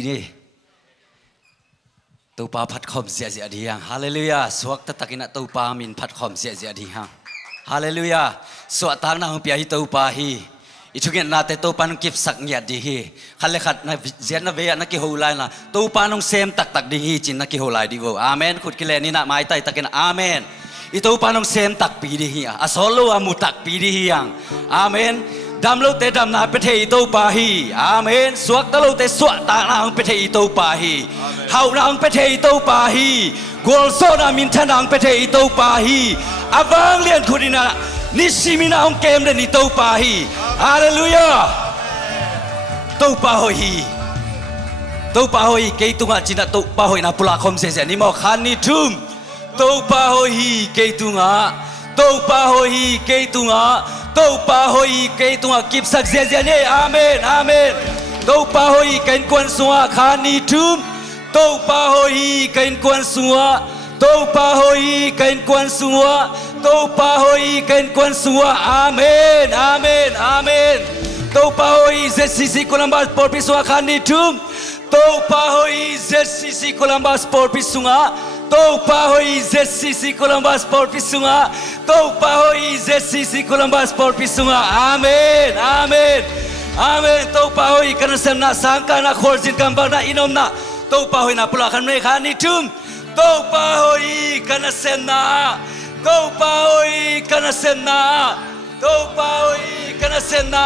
ini tupa pat khom sia sia diang haleluya suak tatakina tupa min pat khom sia sia diang haleluya suak tang na pia hi tupa hi ichungen na te tupa nong kip sak nya di hi khale khat na zian na ve na ki holai na tupa nong sem tak tak ding hi chin na ki holai di go amen khut kile ni na mai tai takin amen itu pa nong sem tak pi di hi asolo amu tak pi di hi yang amen dam lo te dam na pe thei to pa hi amen suak ta lo te suak ta na pe thei to pa hi hau na pe thei to pa hi gol so na min than ang pe thei to pa hi avang lian khudina ni simina ong kem le ni to pa hi hallelujah to pa hoi ke tunga china to pa hoi na pula khom se se ni mo khan ni thum to pa hoi ke tunga to pa hoi ke tunga to pa hoi ke tunga kip sak zia zia ne amen amen to pa hoi kain kwan suwa khani thum to pa hoi kain kwan suwa to pa hoi kain kwan suwa to pa hoi kain kwan suwa amen amen amen to pa hoi zcc Columbus por pisua khani thum to pa hoi zcc Columbus por pisunga to pa hoi zcc Columbus por pisunga to pa hoi zcc Columbus por pisunga amen amen amen to pa hoi kana sem na sangka na khorjin kambang na inom na to pa hoi na pula khan me khani thum to pa hoi kana sem na to pa hoi kana sem na to pa hoi kana sem na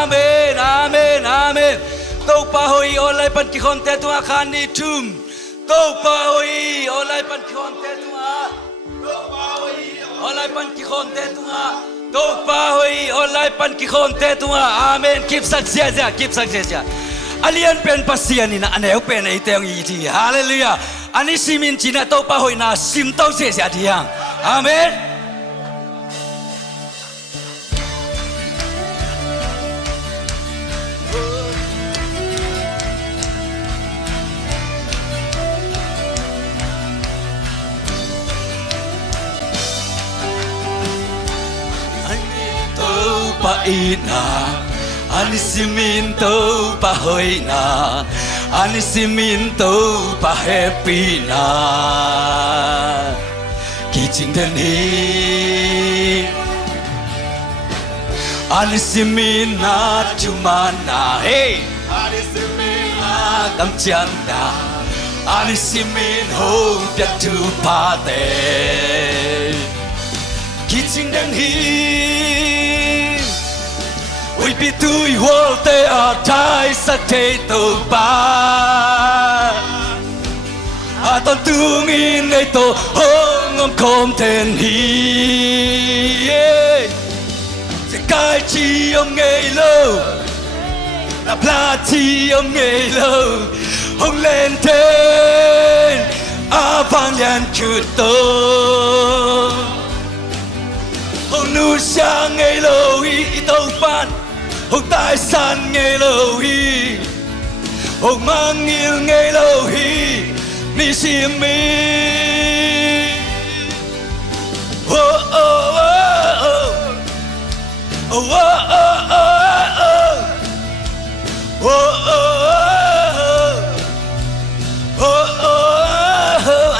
amen amen amen to pa hoi olai pan ki khon te tu khani thum to pa hoi olai pan ki khon te tu to pa hoi olai pan ki khon te tu to pa hoi olai pan ki khon te tu amen kip sak sia sia kip sak sia sia alian pen pasian ni na aneu pen ei teong yi thi hallelujah ani simin china to pa hoi na sim to sia sia thiang amen pa ina ani simin to pa hoina ani simin to pa happy na kijing den hi ani simin na chumana hey ani simin na kam chanda ani simin ho pya tu pa te kijing den hi we be doing what they are tai sắc thế tàu ba à tao tương in ngày tổ hông ông không thèn hi sẽ cái chi ông ngày lâu đạp la chi ông ngày lâu hông lên trên à vang lên chữ tơ hông nu sang ngày lâu y tàu ban hông tại san nghe lâu hi hông mang yêu nghe lâu hi mi sim mi oh oh oh oh oh oh oh oh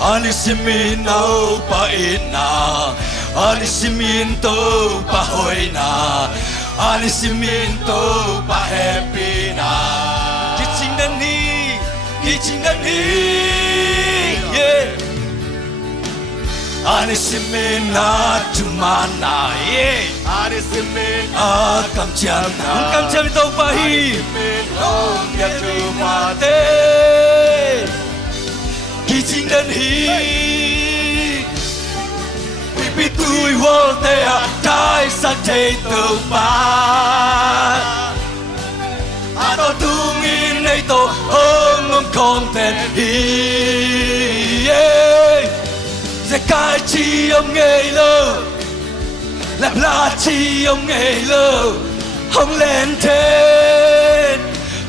ani simin nau pa ina ani simin to pa hoina ani simin to pa happy na kijing dan ni yeah ani simin na tumana yeah ani simin kam cham to pa hi hom ya tu ma te kijing dan hi bị tôi vô thế à trái sắc thế tàu ba à tôi tung in đây tôi không còn thể hi sẽ cái chi ông ngày lâu làm la chi ông ngày lâu không lên trên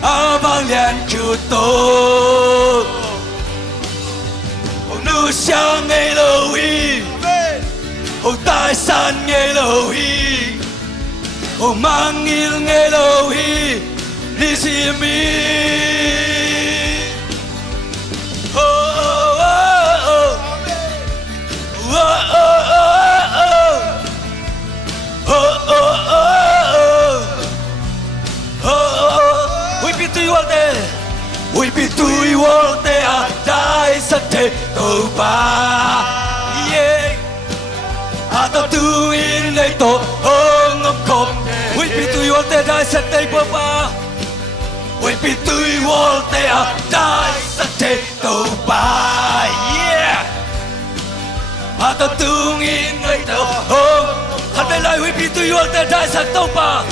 à vang lên cứ tôi ông nu sang ngày lâu hi hông tại san nghe lâu hi hông mang yêu nghe lâu hi 你是咪。會別對我哋啊，大實體到吧？啊，到對你到香港，會別對我哋大實體到吧？會別對我哋啊，大實體到吧？啊，到對你到香，係咪嚟會別對我哋大實體到吧？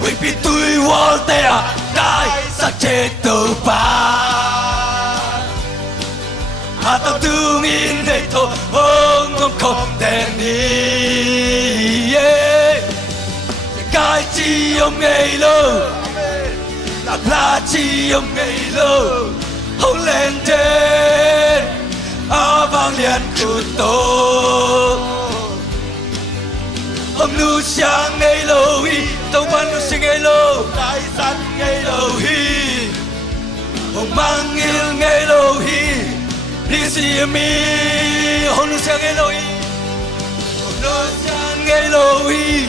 會別對我哋啊，大實體到吧？啊，到對你到香港定你，街只有你路，那只有你路，好靚嘅，阿邦連苦多。Hồng nu sang ngày lâu hi, tàu ban nu sang ngày lâu, đại san ngày lâu hi, hồng mang yêu ngày lâu hi, đi si mi, hồng nu sang ngày lâu hi, hồng nu sang ngày lâu hi,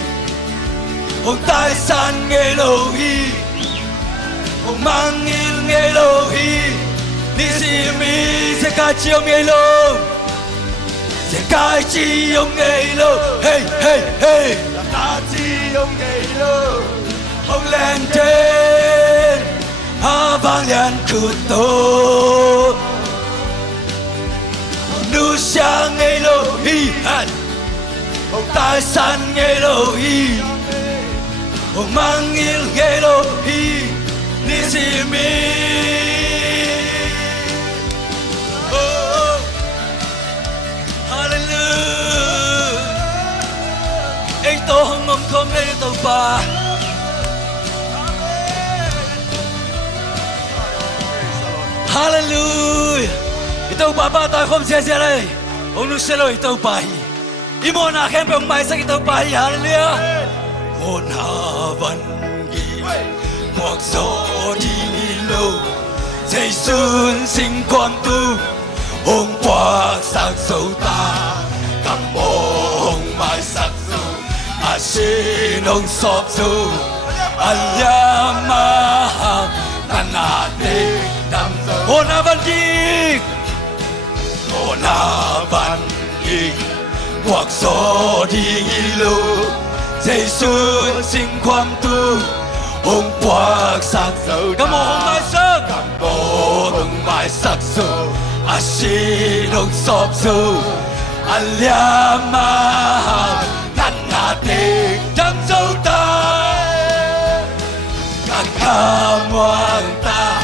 hồng đại san ngày lâu hi, hồng mang yêu ngày lâu hi, đi si mi, sẽ cả chiều ngày lâu. Sẽ cái chi ông ngày lâu, hey hey hey, ta chi ông ngày lâu, hồng lên trên, ha vang lên khut to, nu sang ngày lâu hi han, hồng tai san ngày lâu hi, hồng mang yêu ngày lâu hi, ni si mi. Tôi không mong không đây tàu ba. Hallelujah. Ito ba tayo không siya đây. Ông nu selo ito ba. Imo na khem ông mai sa ito ba. Hallelujah. Mon havan gi. Cuộc gió đi lâu. Giê-xu sinh quan tu. Ông qua sắc sâu ta. Cầm ông mai sắc Asinong sobso Alyama Nanate Damso Onavan gig Onavan gig Cuộc gió đi ilo Giê-xu sinh quan tu Hong quạc sắc sâu Cảm ơn hong mai sắc Cảm ơn hong mai sắc sâu Asinong sobso Alyama Nanate Damso ta Kakamuang ta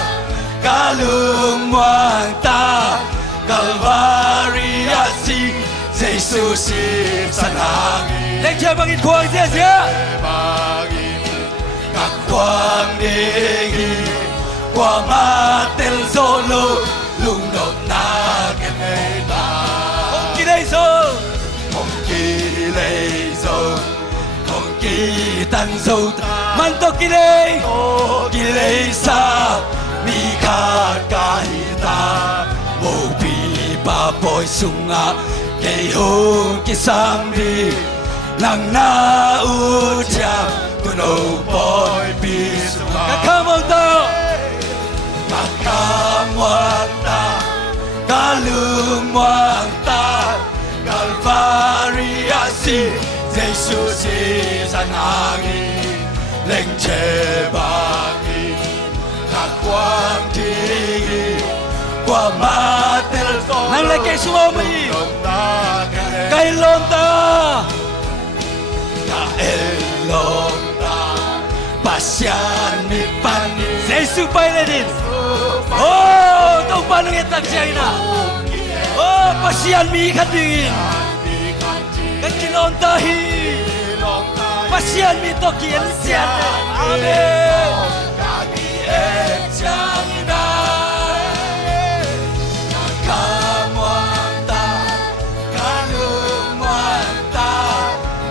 Kalung muang ta Calvary asi Giê-xu xịp sẵn hangin Lên chơi bằng ít khoang dễ dễ Các khoang đề ghi Qua ma tel solo Lung đột na kèm hê ta Không kỳ đây rồi Không kỳ lây rồi Không kỳ tan dâu ta Man to kỳ lây Kỳ lây sa Mi khát ca hi ta Mô bì bà bồi sung á Kê hông kê sang đi Nang na u cha Tu nô bồi bì sung á Các khám ơn ta Các khám ơn ta Các lương ơn ta Calvary asi Giê-xu si san hangin Lệnh chế bangin Các quang thi Qua ma tel solo Nang lệnh kê suami Kay lon ta Ka elong ta Pasyan mi panin Giê-xu bay lên din Oh, tao paano itak siya na Oh, pasyan mi kadingin Kakilon tahi Pasyan mi to kiel siyan Amen Kaki etsyang na Kamuang ta Kalumuang ta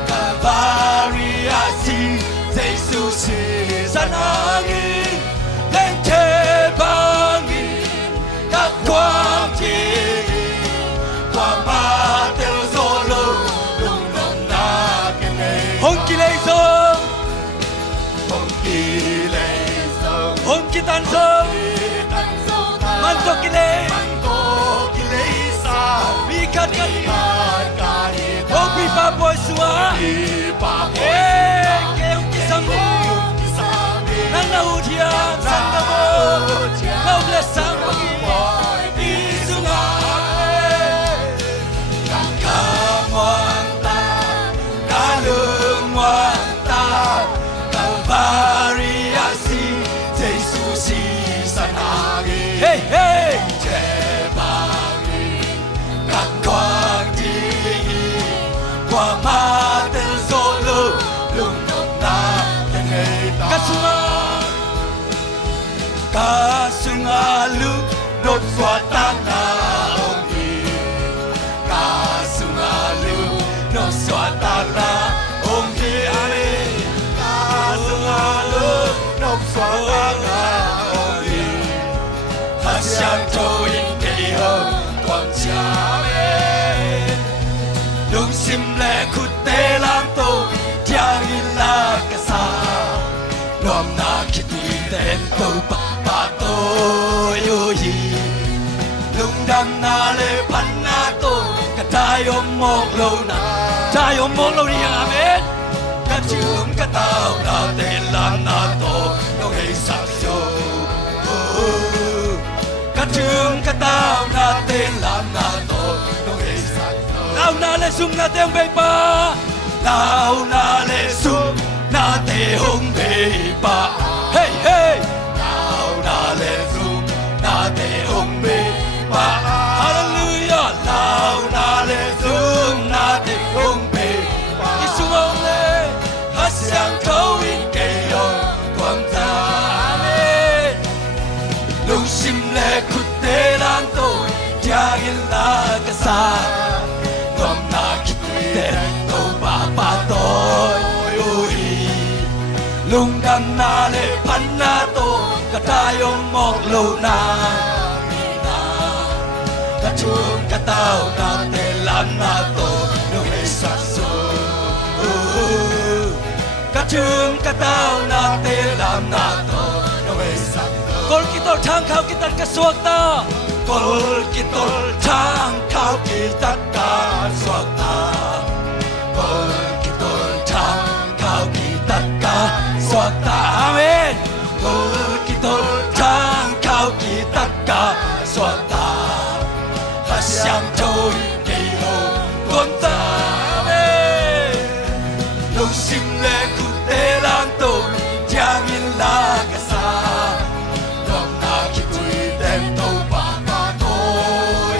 Calvary asi Giê-xu si san kita so mantok kile bikat kali hobi papoy suwa keong kisam nana utia sanda mo kau blessang bagi isunga kamwanta kalumwanta kalbariasi Jesus sanagi hey hey quang đi qua ma tên solo lung na yang ngày kasunga lu not swatan na ongi kasunga lu not swatan na ongi ane kasunga lu not swatan na ongi hasyang toin keo quang cha lung sim le khut te lam to tiang in la ka sa nom na kiti ten to pa to yo yi lung dam na le pan na to ka tai om mok lo na tai om mok lo ni amen ka chum ka tao na te lam na to no hei sa so ka chum ka tao na te lam na to no hei sa lao na le sung na te bay pa lao na le sung na te hong bay pa hey hey lao na le sung na te hong bay pa hallelujah lao na le sung na te hong bay isung ông le hát sang khâu in kê ông quang ta amen lung sim le khut te lan tôi tiang in la ka sa nom na kite to pa tôi ui lung đam na le pan na to ka tai om mok lo na ka chung ka tao na te lan na to no he sa so ka chung ka tao na te lan na to no he sa kol kitol thang khao kitan ka suak ta kol kitol thang khao kitan ka suak ta kol kitol thang khao kitan ka suak ta amen kol kitol thang khao kitan ka suak ta ha xiang trôi kỳ hồ con ta amen lung sim le khu te lan tôi chang in la ka sa nom na ki tui tem to pa tôi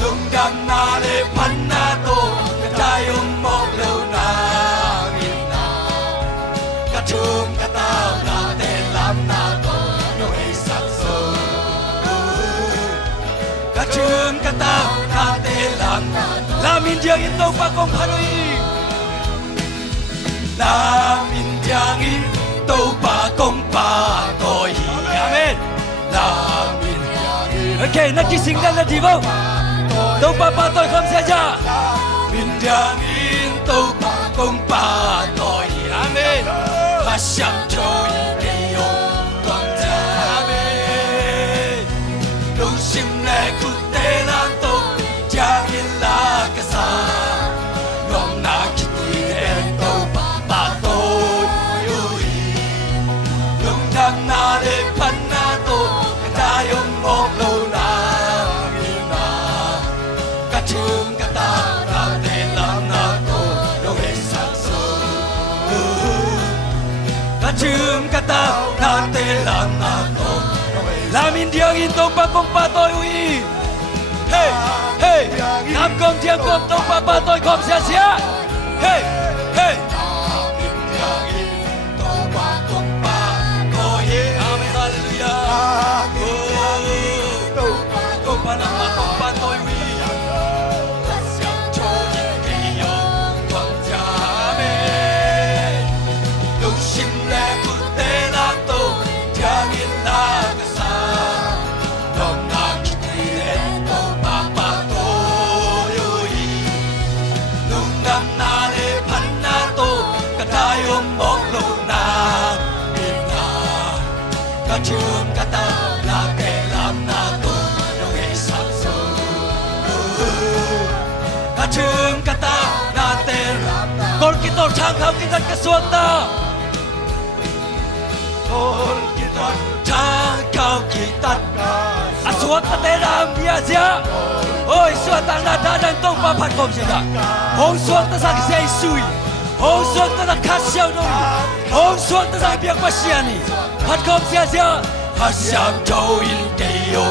lung dam na le pan na to ka tai om mok lo na in na ka chum ka tao na te lam na to no ei sat so ka chum ka tao na te lam lam in diang in to pa kong phanoi lam in diang in to pa kong pa tôi amen lam in diang in okay na ki sing na di không to pa tôi không sẽ ra in diang in to pa kong pa tôi amen ha xiang trôi kỳ ông quang ta amen lung sim le khu te lan to chang in la ka sa nom na ki tui ten to pa tôi lung dam na le pan na to ka tai om mok lo na in na ka chung ka tao na te lam na to no he sa so ka chung ka tao na te lam na to lam in diang in tong pa kong pa tôi ui hey hey nam công diang công tong pa tôi không sia sia hey hey lam in diang in tong pa tôi amen hallelujah công pa nam tong pa tôi ui xiang trôi kỳ ông quang cha amen lung sim le khu te lan to chang in la ka sa nom na ki tui ten to pa tôi lung dam na le pan na to trường cả ta là kẻ làm na tu nông hệ sắc sâu cả trường cả ta là tên con kita trang khám kita kesuat ta con kita trang khám kita asuat ta teram biasa oi suat ta na dadang tong pa phat kom sida hong suat ta sa sei sui hong suat ta khát siêu nông hong suat ta sa biak pasiani phat kom sia sia hasyam châu in kayo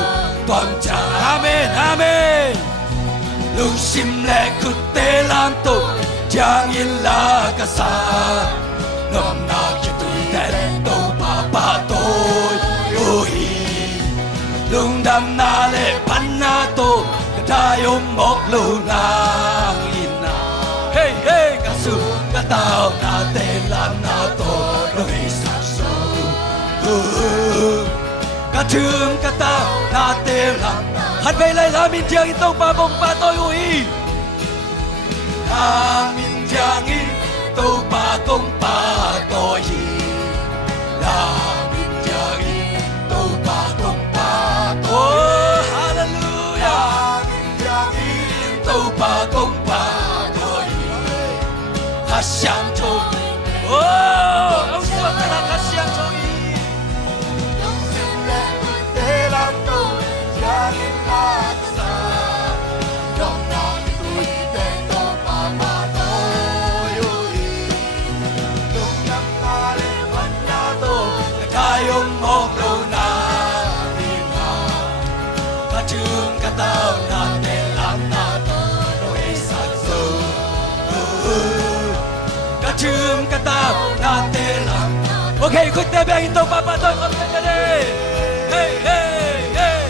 toàn cha amen amen lung sim le kut te lam tu chang in la ka sa nom na ki tu ten to pa tôi oi lung dam na le pan na to ka dai om mok lu na in na hey hey ka su ka tao na te lam na to no hi sa so cả trường cả ta na te lam hát về lại là min chiang tông pa bông pa tôi ui là min chiang tông pa công pa tôi là min chiang tông pa công pa tôi hallelujah min chiang tông pa công pa tôi hát sang châu ông xuân ta là hát sang châu trường cả ta là tên là ok quyết tế bé in tông papa tôi không thể đi hey hey hey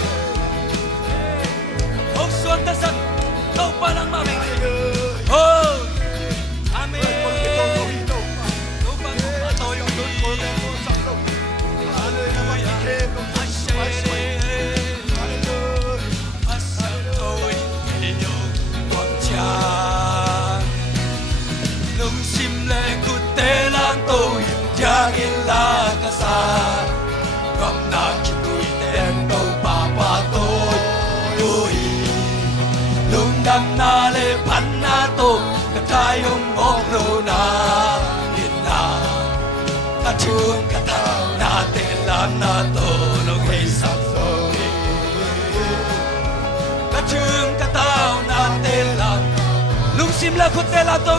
ông xuân ta sắc tông pa nang ma mình oh amen tông pa tôi la ka sa gam na ki tui ten to pa tôi ui lung dam na le pan na to ka tai om ok lo na in na ka chung ka ta na te lam na to lo he sa so ka chung ka ta na te lam lung sim la ku te la to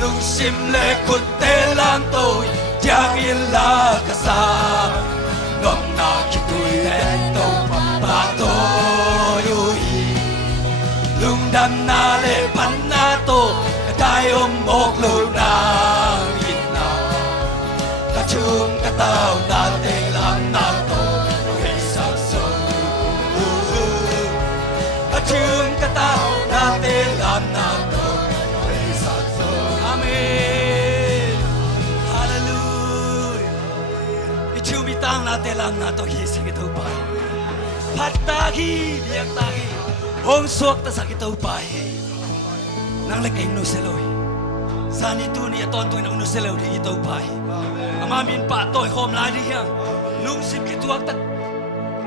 lung sim le kut te lam tôi chang in la ka sa ngom na ki tui ten to pa tôi ui lung dam na le pan na to ka dai om mok lu na in na ka chung ka tao na te lam na to he sa so ka chung ka tao na te lam na to tang na te lam na to hi sakit to pa phat ta hi biak ta hi hong suak ta sakit to pa hi nang le keng no seloi sani tu ni ton tu nang no seloi di to pa hi ama min pa toy khom lai di hiang lung sim ki tuak ta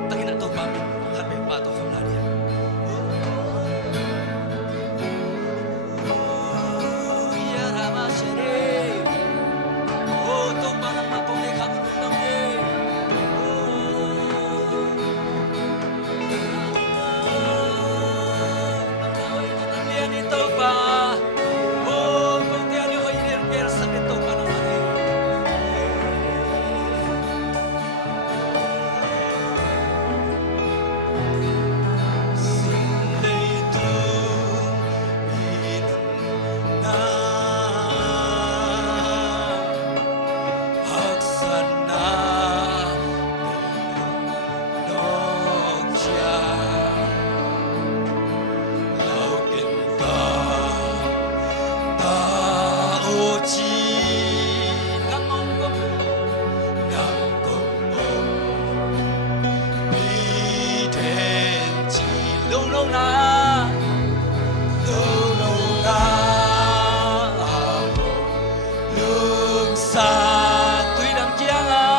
takina to pa min khat be pa to khom lai di ya rama shere o to pa nang ma pong le khat nang ye sa tuy đam chiang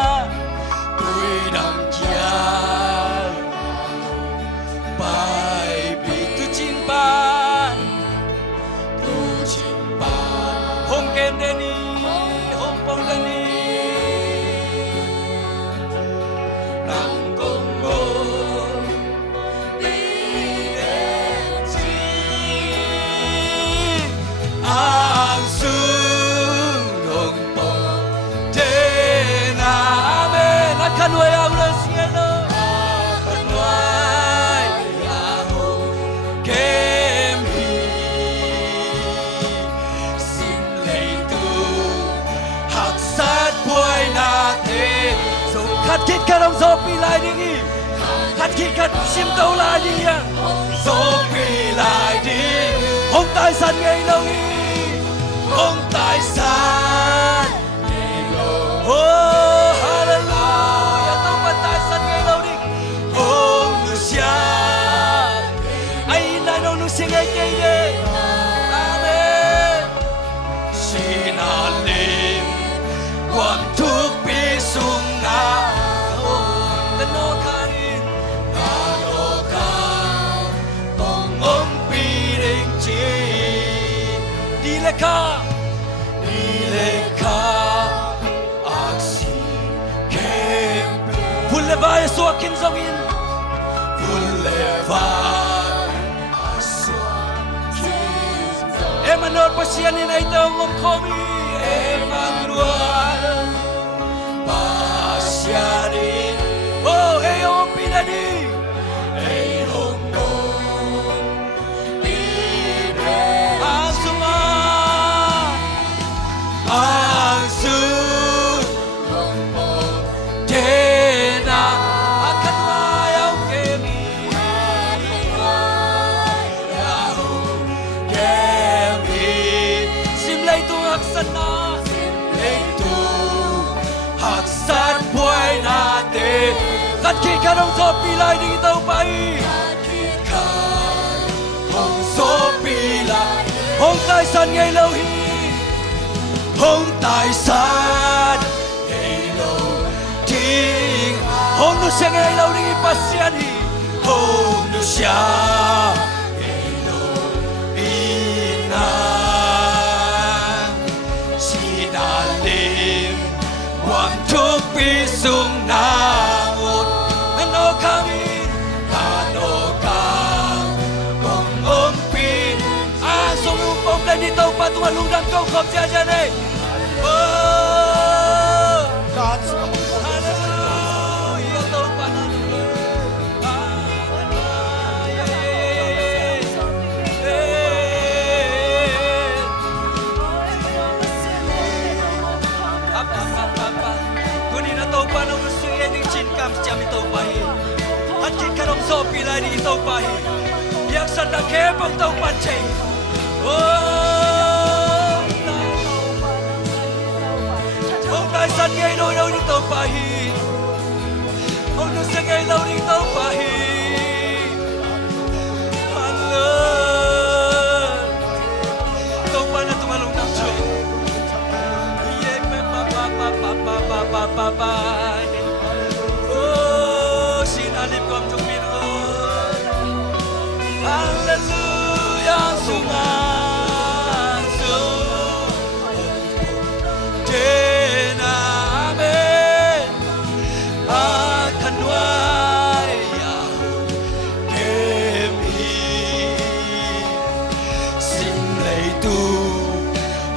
khát khít cả đông gió pi lại đi khát khít cả sim tàu lại đi gió pi lại đi hồng tài sản ngày lâu đi hồng tài sản oh hallelujah tàu bắt tài sản ngày lâu đi hồng nước xa ai lại nông nước sinh ngày cây đi amen xin alim quan thúc bi sung na no kain no ka tong om pi ring chi di le ka aksi kem fulle vai so kin zong in fulle vai so kin Emmanuel pasian in ai tong om khomi Emmanuel pasian oh hey om pinadi hey om pide asuma asu tena akan mayau kemi yau kemi simlay tu aksana simlay tu haksan buhay natin khát khít cả đông gió pi lại đi tàu bay khát khít cả hồng gió pi lại hồng tài sản ngày lâu hi hồng tài sản ngày lâu thiên hồng nước xa ngày lâu đi pasian hi hồng nước xa ngày lâu inang sinalim quang thúc pi sung nangot nano kami bong om pi sung upom dan di tau patuan lungdang kau khom sia này hallelujah tau panan tàu pa nông suy những chín cam chạm đi tàu pa hi, hắt kít cả đông gió pi lại đi tàu pa hi, yak sat đã khép bông tàu pa chạy, ông tài sản ngày đôi đâu đi tàu pa hi, ông nước sẽ ngày lâu đi tàu pa hi, tàu pa na tumalong nam chua. Bye. Oh, sinalim ko ang Panginoon. Hallelujah, sumaso. Tena amen. Akanway kemi. Simlay tu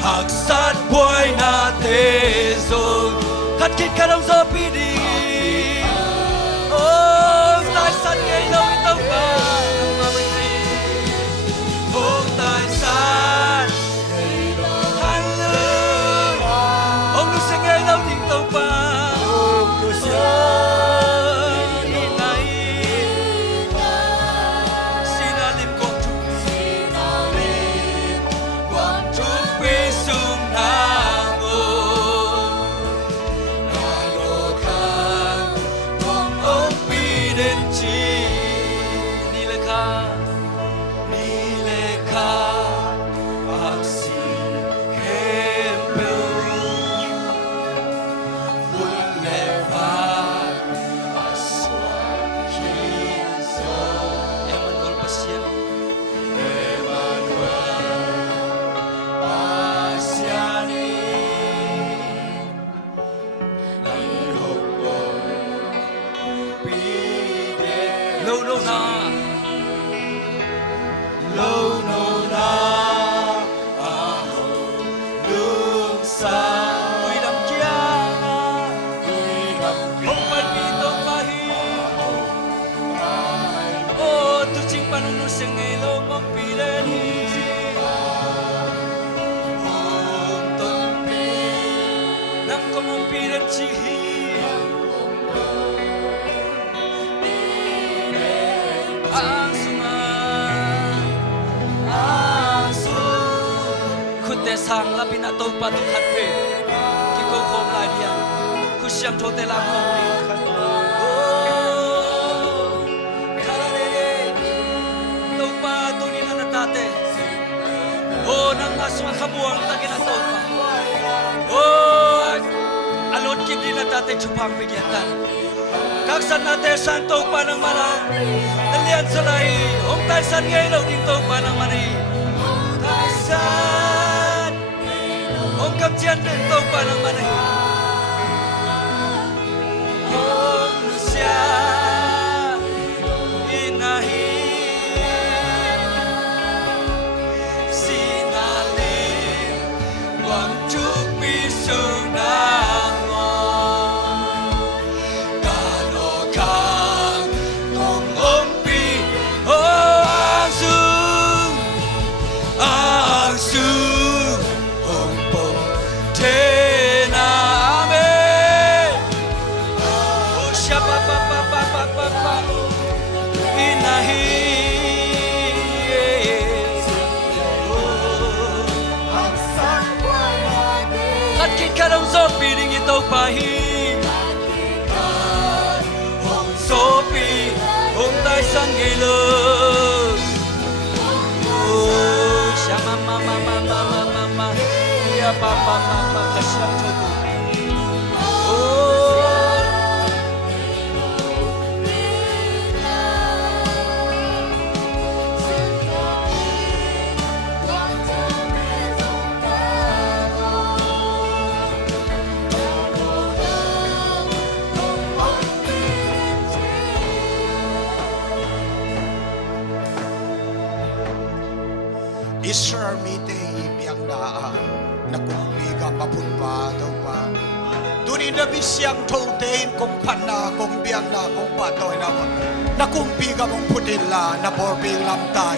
haksat buhay natin so. Khát khít cả đông gió pi đi oh tài sản ngày lâu đi tàu pa oh tài sản hallelujah ông nước sẽ ngày lâu đi tàu pa đi này xin alim quang thúc pi sung lâu na lương xa quy đam chia không phải vì tôi mà hi oh tu chinh panunu senge lo mong pirani hong tong pi nang ko mong piran chi hi ang sungai ang su khut te sang la pina to pa tu khat pe ki ko khom lai biang khu siam tho te la khom ni khala re to pa tu ni na ta te nang maswa khabuang ta ki na to pa alot ki di na ta te chupang bigyan tan các san na te san to pa nang mana nalian salai ong tai san ngai lo ding to pa nang mani tai san ong kap chian den to pa nang mani ong sia inahi sinali wam chuk pi sung na karong so piring ito pahin hong sopi hong tai sang gilo siya mama ya papa kasyang choto Isar mite ipiyang naa nakumpiga papunpa daw pa duni na bisyang toltein kung pana kung biyang na kung patoy na nakumpiga mong putila na porbing lamtay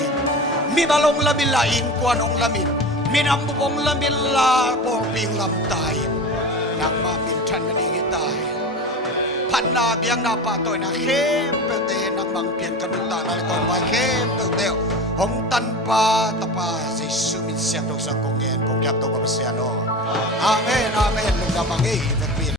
mibalong lamilain kuanong lamin minambubong lamila porbing lamtay nang mapintan maningitay pana biyang na patoy na hempelte nang mangpian kanuta na kung mahempelte Hong tanpa tapa si sumin siya sa kongyen kung yato ka siya no. Amen, amen. Nung namangi,